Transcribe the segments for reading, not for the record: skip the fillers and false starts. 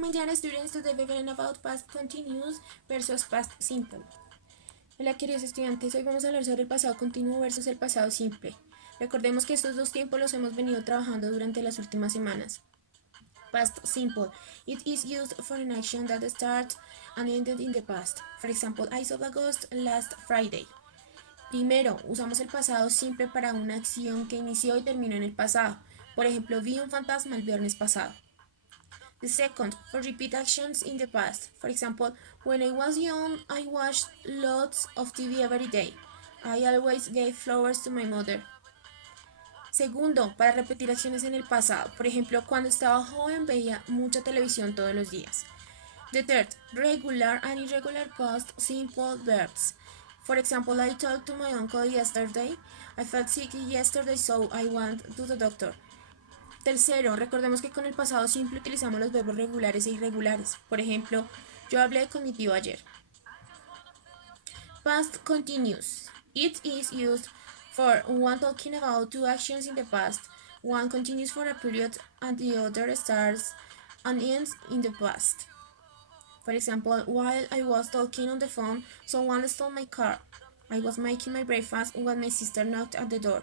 my dear students, today we're learning about past continuous versus past simple. Hola queridos estudiantes, hoy vamos a hablar sobre el pasado continuo versus el pasado simple. Recordemos que estos dos tiempos los hemos venido trabajando durante las últimas semanas. Past simple. It is used for an action that starts and ended in the past. For example, I saw the ghost last Friday. Primero, usamos el pasado simple para una acción que inició y terminó en el pasado. Por ejemplo, vi un fantasma el viernes pasado. The second, for repeat actions in the past. For example, when I was young, I watched lots of TV every day. I always gave flowers to my mother. Segundo, para repetir acciones en el pasado. Por ejemplo, cuando estaba joven veía mucha televisión todos los días. The third, regular and irregular past simple verbs. For example, I talked to my uncle yesterday. I felt sick yesterday, so I went to the doctor. Tercero, recordemos que con el pasado simple utilizamos los verbos regulares e irregulares. Por ejemplo, yo hablé con mi tío ayer. Past continuous. It is used for one talking about two actions in the past. One continues for a period and the other starts and ends in the past. For example, while I was talking on the phone, someone stole my car. I was making my breakfast when my sister knocked at the door.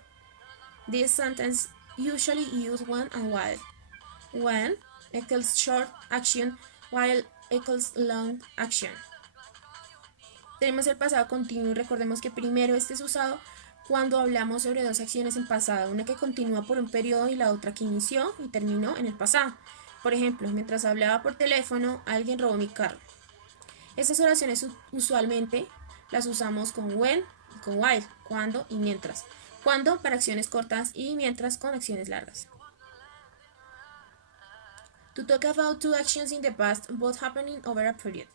This sentence usually use when and while. When equals short action, while equals long action. Tenemos el pasado continuo y recordemos que primero este es usado cuando hablamos sobre dos acciones en pasado, una que continúa por un periodo y la otra que inició y terminó en el pasado. Por ejemplo, mientras hablaba por teléfono, alguien robó mi carro. Estas oraciones usualmente las usamos con when y con while, cuando y mientras. Cuando para acciones cortas y mientras con acciones largas. To talk about two actions in the past, both happening over a period.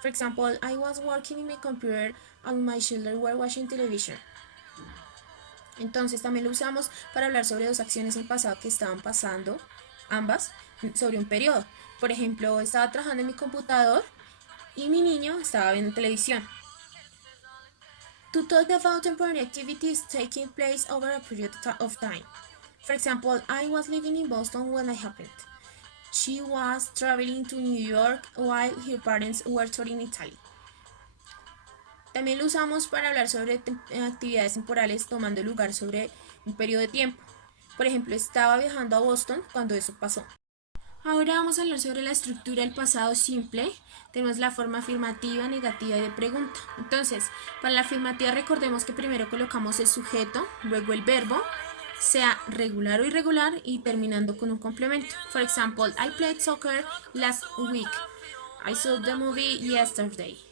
For example, I was working in my computer and my children were watching television. Entonces también lo usamos para hablar sobre dos acciones en pasado que estaban pasando, ambas, sobre un periodo. Por ejemplo, estaba trabajando en mi computador y mi niño estaba viendo televisión. To talk about temporary activities taking place over a period of time. For example, I was living in Boston when it happened. She was traveling to New York while her parents were touring Italy. También lo usamos para hablar sobre actividades temporales tomando lugar sobre un periodo de tiempo. Por ejemplo, estaba viajando a Boston cuando eso pasó. Ahora vamos a hablar sobre la estructura del pasado simple. Tenemos la forma afirmativa, negativa y de pregunta. Entonces, para la afirmativa recordemos que primero colocamos el sujeto, luego el verbo, sea regular o irregular y terminando con un complemento. For example, I played soccer last week. I saw the movie yesterday.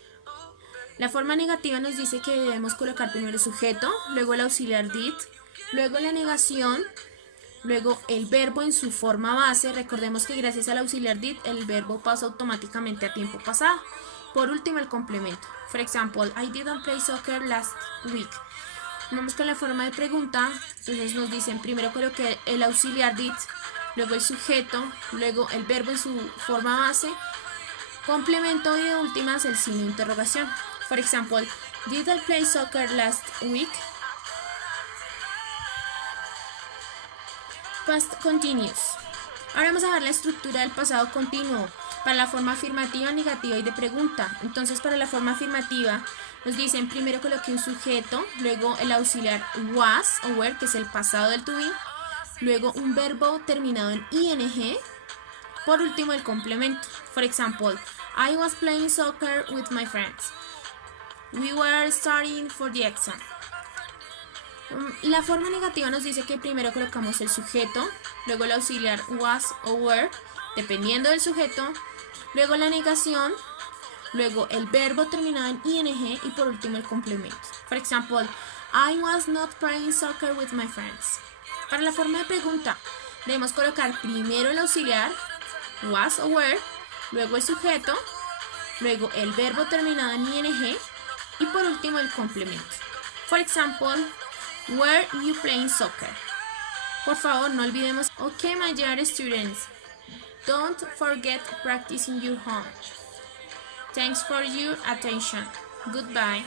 La forma negativa nos dice que debemos colocar primero el sujeto, luego el auxiliar did, luego la negación, luego el verbo en su forma base. Recordemos que gracias al auxiliar did el verbo pasa automáticamente a tiempo pasado. Por último el complemento. For example, I didn't play soccer last week. Vamos con la forma de pregunta. Entonces nos dicen primero coloqué el auxiliar did, luego el sujeto, luego el verbo en su forma base, complemento y de últimas el signo de interrogación. For example, did I play soccer last week? Past continuous. Ahora vamos a ver la estructura del pasado continuo para la forma afirmativa, negativa y de pregunta. Entonces, para la forma afirmativa nos dicen primero coloqué un sujeto, luego el auxiliar was o were, que es el pasado del to be, luego un verbo terminado en ing, por último el complemento. For example, I was playing soccer with my friends. We were studying for the exam. La forma negativa nos dice que primero colocamos el sujeto, luego el auxiliar was o were, dependiendo del sujeto, luego la negación, luego el verbo terminado en ing y por último el complemento. For example, I was not playing soccer with my friends. Para la forma de pregunta, debemos colocar primero el auxiliar was o were, luego el sujeto, luego el verbo terminado en ing y por último el complemento. For example, were you playing soccer? Por favor, no olvidemos. Okay, my dear students, don't forget practicing your home. Thanks for your attention. Goodbye.